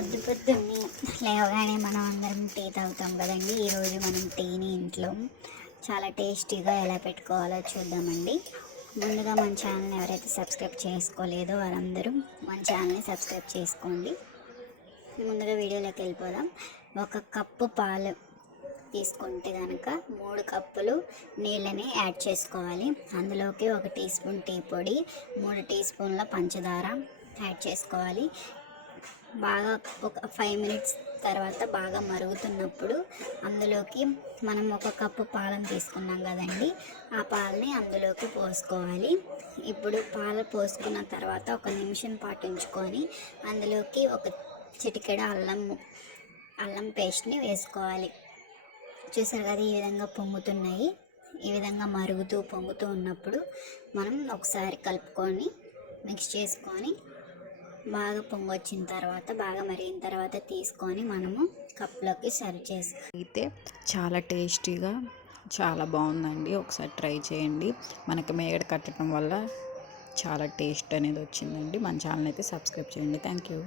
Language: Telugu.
పొద్దున్నే లేవగానే మనం అందరం టీ తాగుతాం కదండి. ఈరోజు మనం టీని ఇంట్లో చాలా టేస్టీగా ఎలా పెట్టుకోవాలో చూద్దామండి. ముందుగా మన ఛానల్ని ఎవరైతే సబ్స్క్రైబ్ చేసుకోలేదో వారందరూ మన ఛానల్ని సబ్స్క్రైబ్ చేసుకోండి. ముందుగా వీడియోలోకి వెళ్ళిపోదాం. 1 కప్పు పాలు తీసుకుంటే కనుక 3 కప్పులు నీళ్ళని యాడ్ చేసుకోవాలి. అందులోకి 1 టీ స్పూన్ టీ పొడి, 3 టీ స్పూన్ల పంచదార యాడ్ చేసుకోవాలి. బాగా ఒక 5 మినిట్స్ తర్వాత బాగా మరుగుతున్నప్పుడు అందులోకి మనం 1 కప్పు పాలను తీసుకున్నాం కదండి, ఆ పాలని అందులోకి పోసుకోవాలి. ఇప్పుడు పాలు పోసుకున్న తర్వాత 1 నిమిషం పాటు ఉంచుకొని అందులోకి 1 చిటికెడ అల్లం పేస్ట్ని వేసుకోవాలి. చూసారు కదా, ఈ విధంగా పొంగుతున్నాయి. ఈ విధంగా మరుగుతూ పొంగుతూ ఉన్నప్పుడు మనం ఒకసారి కలుపుకొని మిక్స్ చేసుకొని బాగా పొంగొచ్చిన తర్వాత, బాగా మరిగిన తర్వాత తీసుకొని మనము కప్లోకి సర్వ్ చేసుకోవాలి. అయితే చాలా టేస్టీగా చాలా బాగుందండి. ఒకసారి ట్రై చేయండి. మనకి మేగడ కట్టడం వల్ల చాలా టేస్ట్ అనేది వచ్చిందండి. మన ఛానల్ అయితే సబ్స్క్రైబ్ చేయండి. Thank you.